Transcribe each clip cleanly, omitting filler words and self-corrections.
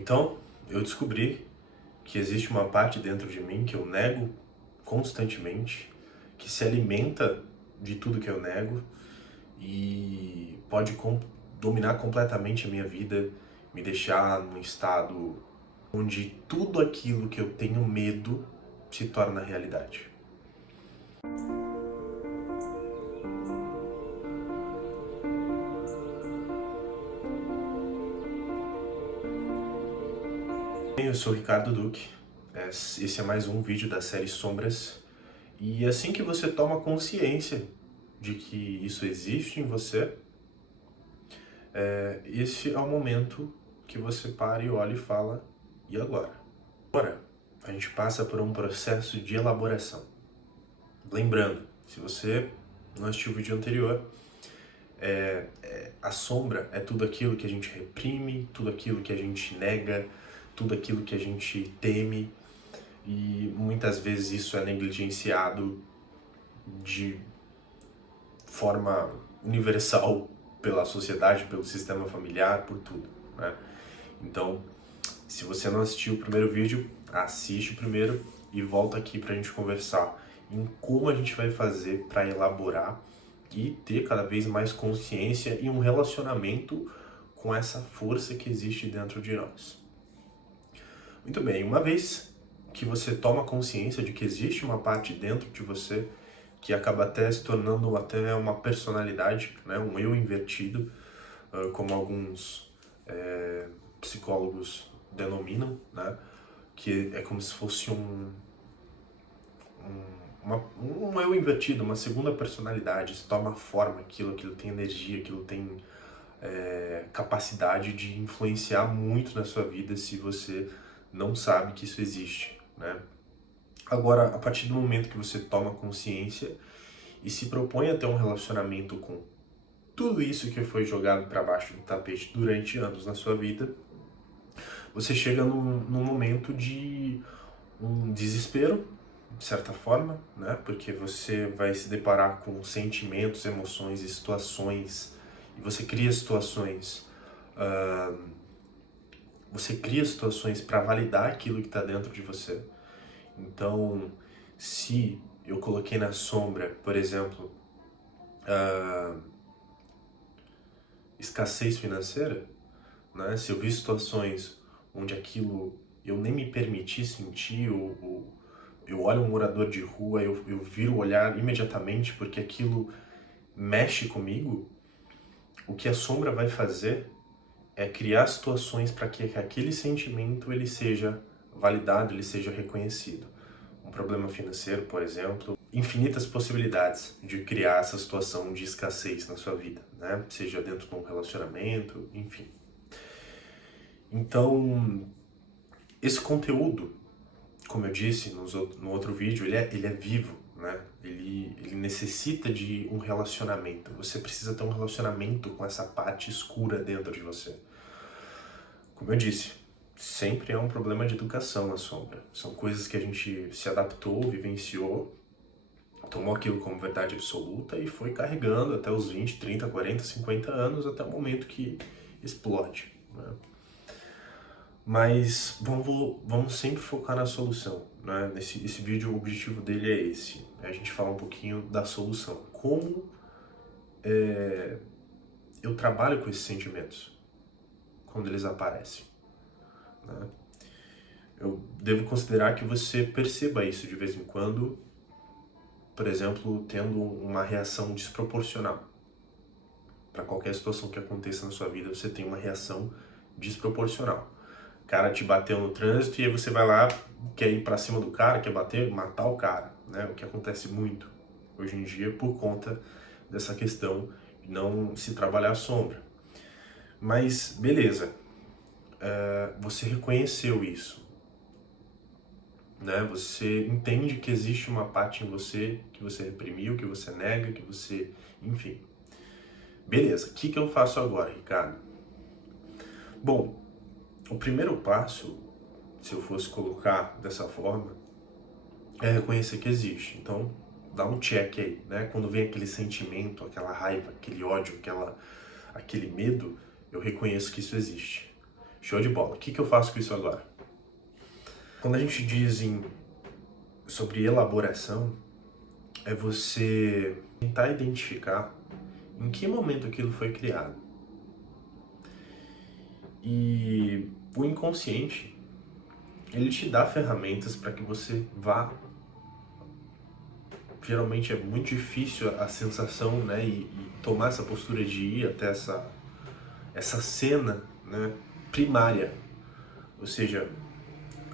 Então, eu descobri que existe uma parte dentro de mim que eu nego constantemente, que se alimenta de tudo que eu nego e pode dominar completamente a minha vida, me deixar num estado onde tudo aquilo que eu tenho medo se torna realidade. Eu sou Ricardo Duque, esse é mais um vídeo da série Sombras, e assim que você toma consciência de que isso existe em você, esse é o momento que você para e olha e fala, e agora? Agora, a gente passa por um processo de elaboração. Lembrando, se você não assistiu o vídeo anterior, a sombra é tudo aquilo que a gente reprime, tudo aquilo que a gente nega, tudo aquilo que a gente teme, e muitas vezes isso é negligenciado de forma universal pela sociedade, pelo sistema familiar, por tudo, né? Então, se você não assistiu o primeiro vídeo, assiste o primeiro e volta aqui pra gente conversar em como a gente vai fazer para elaborar e ter cada vez mais consciência e um relacionamento com essa força que existe dentro de nós. Muito bem, uma vez que você toma consciência de que existe uma parte dentro de você que acaba até se tornando até uma personalidade, né, um eu invertido, como alguns psicólogos denominam, né, que é como se fosse um eu invertido, uma segunda personalidade, se toma forma, aquilo tem energia, aquilo tem capacidade de influenciar muito na sua vida se você não sabe que isso existe, né? Agora, a partir do momento que você toma consciência e se propõe a ter um relacionamento com tudo isso que foi jogado para baixo do tapete durante anos na sua vida, você chega num momento de um desespero, de certa forma, né? Porque você vai se deparar com sentimentos, emoções e situações, e você cria situações, para validar aquilo que está dentro de você. Então, se eu coloquei na sombra, por exemplo, escassez financeira, né? Se eu vi situações onde aquilo eu nem me permiti sentir, ou eu olho um morador de rua, eu viro o olhar imediatamente porque aquilo mexe comigo, o que a sombra vai fazer é criar situações para que aquele sentimento ele seja validado, ele seja reconhecido. Um problema financeiro, por exemplo, infinitas possibilidades de criar essa situação de escassez na sua vida, né? Seja dentro de um relacionamento, enfim. Então, esse conteúdo, como eu disse no outro vídeo, ele é vivo, né? Ele necessita de um relacionamento. Você precisa ter um relacionamento com essa parte escura dentro de você. Como eu disse, sempre é um problema de educação a sombra. São coisas que a gente se adaptou, vivenciou, tomou aquilo como verdade absoluta e foi carregando até os 20, 30, 40, 50 anos, até o momento que explode, né? Mas vamos sempre focar na solução, né? Esse vídeo, o objetivo dele é esse, a gente falar um pouquinho da solução. Como eu trabalho com esses sentimentos quando eles aparecem, né? Eu devo considerar que você perceba isso de vez em quando, por exemplo, tendo uma reação desproporcional. Para qualquer situação que aconteça na sua vida, você tem uma reação desproporcional. O cara te bateu no trânsito e aí você vai lá, quer ir para cima do cara, quer bater, matar o cara, né? O que acontece muito hoje em dia por conta dessa questão de não se trabalhar a sombra. Mas beleza, você reconheceu isso, né? Você entende que existe uma parte em você que você reprimiu, que você nega, que você, enfim. Beleza, o que eu faço agora, Ricardo? Bom, o primeiro passo, se eu fosse colocar dessa forma, é reconhecer que existe. Então, dá um check aí, né? Quando vem aquele sentimento, aquela raiva, aquele ódio, aquele medo, eu reconheço que isso existe. Show de bola. O que eu faço com isso agora? Quando a gente diz sobre elaboração, é você tentar identificar em que momento aquilo foi criado. E o inconsciente, ele te dá ferramentas para que você vá. Geralmente é muito difícil a sensação, né, e tomar essa postura de ir até essa cena, né, primária, ou seja,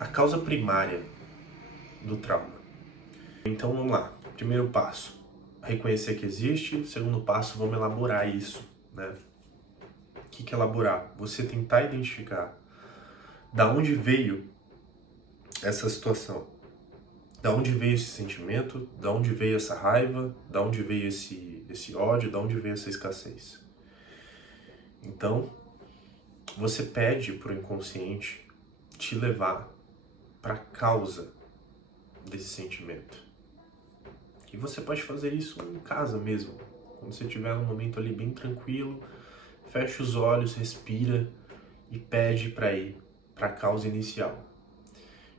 a causa primária do trauma. Então vamos lá, primeiro passo, reconhecer que existe. Segundo passo, vamos elaborar isso, né? O que é elaborar? Você tentar identificar da onde veio essa situação, da onde veio esse sentimento, da onde veio essa raiva, da onde veio esse ódio, da onde veio essa escassez. Então, você pede para o inconsciente te levar para a causa desse sentimento. E você pode fazer isso em casa mesmo. Quando você estiver num momento ali bem tranquilo, fecha os olhos, respira e pede para ir para a causa inicial.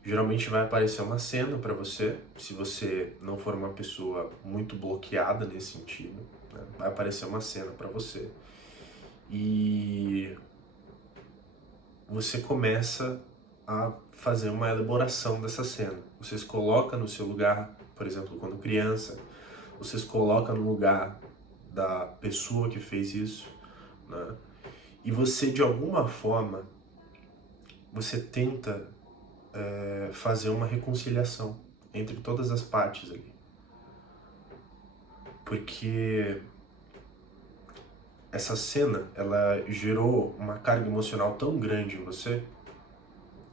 Geralmente vai aparecer uma cena para você, se você não for uma pessoa muito bloqueada nesse sentido, né? Vai aparecer uma cena para você. E você começa a fazer uma elaboração dessa cena. Você se coloca no seu lugar, por exemplo, quando criança, você se coloca no lugar da pessoa que fez isso, né? E você, de alguma forma, você tenta fazer uma reconciliação entre todas as partes ali. Porque essa cena, ela gerou uma carga emocional tão grande em você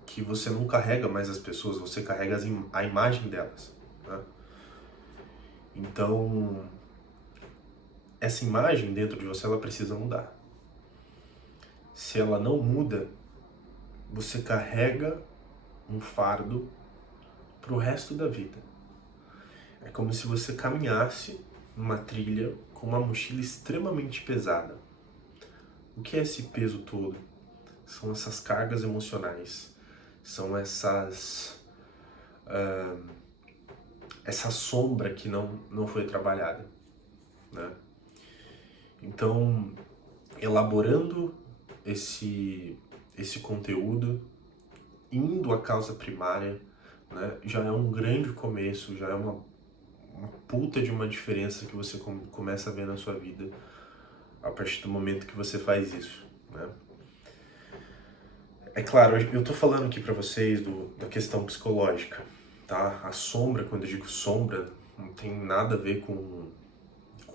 que você não carrega mais as pessoas, você carrega a imagem delas, né? Então, essa imagem dentro de você, ela precisa mudar. Se ela não muda, você carrega um fardo pro resto da vida. É como se você caminhasse numa trilha com uma mochila extremamente pesada. O que é esse peso todo? São essas cargas emocionais, são essa sombra que não foi trabalhada, né? Então, elaborando esse conteúdo, indo à causa primária, né, já é um grande começo, já é uma puta de uma diferença que você começa a ver na sua vida a partir do momento que você faz isso, né? É claro, eu tô falando aqui pra vocês da questão psicológica, tá? A sombra, quando eu digo sombra, não tem nada a ver com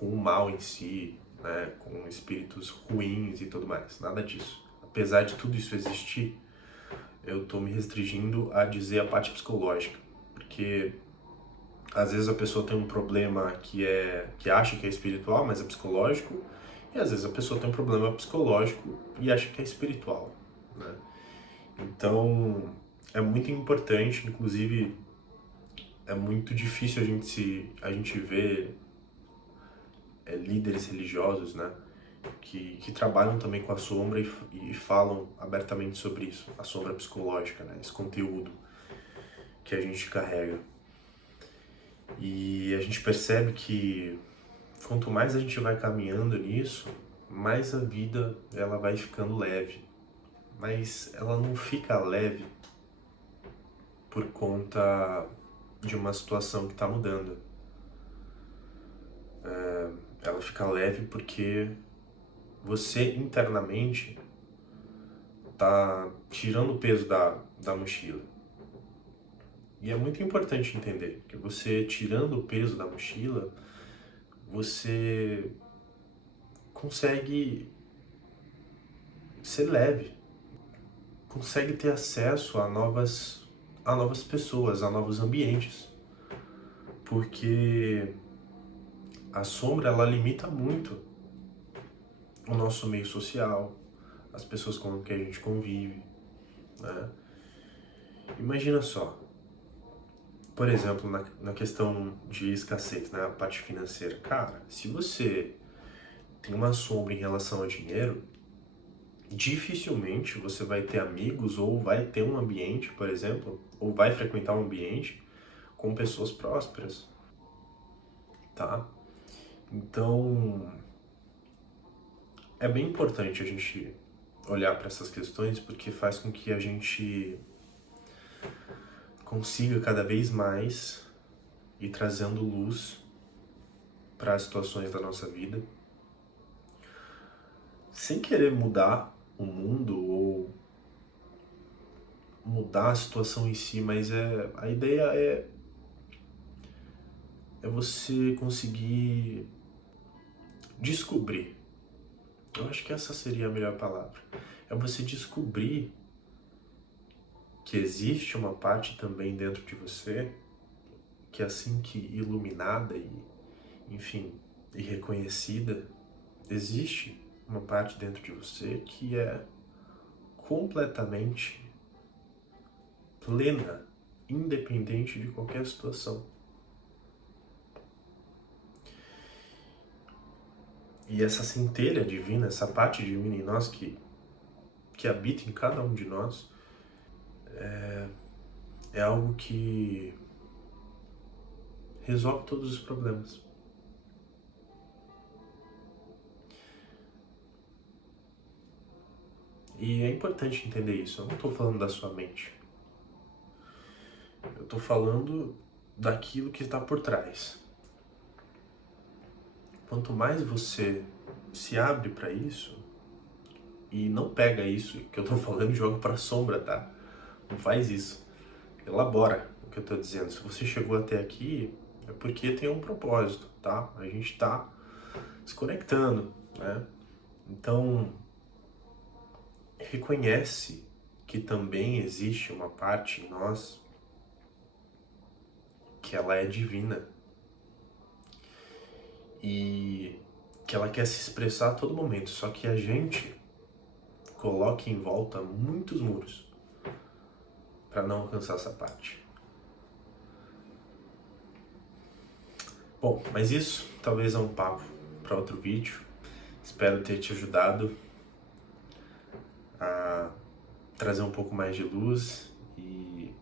o mal em si, né? Com espíritos ruins e tudo mais, nada disso. Apesar de tudo isso existir, eu tô me restringindo a dizer a parte psicológica, porque às vezes a pessoa tem um problema que acha que é espiritual, mas é psicológico, e às vezes a pessoa tem um problema psicológico e acha que é espiritual, né? Então, é muito importante, inclusive, é muito difícil a gente ver líderes religiosos, né, que trabalham também com a sombra e falam abertamente sobre isso, a sombra psicológica, né, esse conteúdo que a gente carrega. E a gente percebe que quanto mais a gente vai caminhando nisso, mais a vida ela vai ficando leve. Mas ela não fica leve por conta de uma situação que está mudando. Ela fica leve porque você internamente tá tirando o peso da mochila. E é muito importante entender que você tirando o peso da mochila, você consegue ser leve, consegue ter acesso a novas pessoas, a novos ambientes. Porque a sombra, ela limita muito o nosso meio social, as pessoas com que a gente convive, né? Imagina só, por exemplo, na questão de escassez, né, a parte financeira. Cara, se você tem uma sombra em relação ao dinheiro, dificilmente você vai ter amigos ou vai ter um ambiente, por exemplo, ou vai frequentar um ambiente com pessoas prósperas, tá? Então, é bem importante a gente olhar para essas questões porque faz com que a gente consiga cada vez mais ir trazendo luz para as situações da nossa vida, sem querer mudar o mundo ou mudar a situação em si, mas a ideia é você conseguir descobrir. Eu acho que essa seria a melhor palavra. É você descobrir que existe uma parte também dentro de você que assim que iluminada e, enfim, e reconhecida, existe uma parte dentro de você que é completamente plena, independente de qualquer situação. E essa centelha divina, essa parte divina em nós que habita em cada um de nós, é algo que resolve todos os problemas. E é importante entender isso. Eu não estou falando da sua mente. Eu estou falando daquilo que está por trás. Quanto mais você se abre para isso, e não pega isso que eu estou falando e joga para a sombra, tá? Não faz isso. Elabora o que eu estou dizendo. Se você chegou até aqui, é porque tem um propósito, tá? A gente está se conectando, né? Então, reconhece que também existe uma parte em nós que ela é divina e que ela quer se expressar a todo momento, só que a gente coloca em volta muitos muros para não alcançar essa parte. Bom, mas isso talvez é um papo para outro vídeo. Espero ter te ajudado a trazer um pouco mais de luz e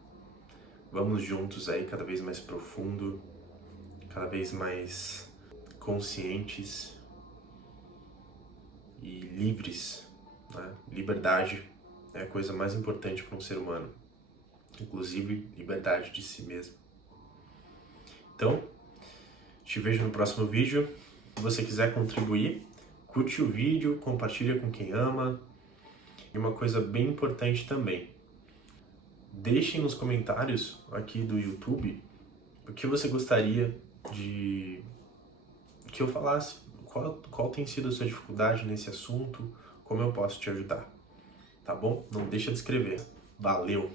vamos juntos aí cada vez mais profundo, cada vez mais conscientes e livres, né? Liberdade é a coisa mais importante para um ser humano, inclusive liberdade de si mesmo. Então, te vejo no próximo vídeo. Se você quiser contribuir, curte o vídeo, compartilha com quem ama. E uma coisa bem importante também, deixem nos comentários aqui do YouTube o que você gostaria de que eu falasse, qual tem sido a sua dificuldade nesse assunto, como eu posso te ajudar, tá bom? Não deixa de escrever. Valeu!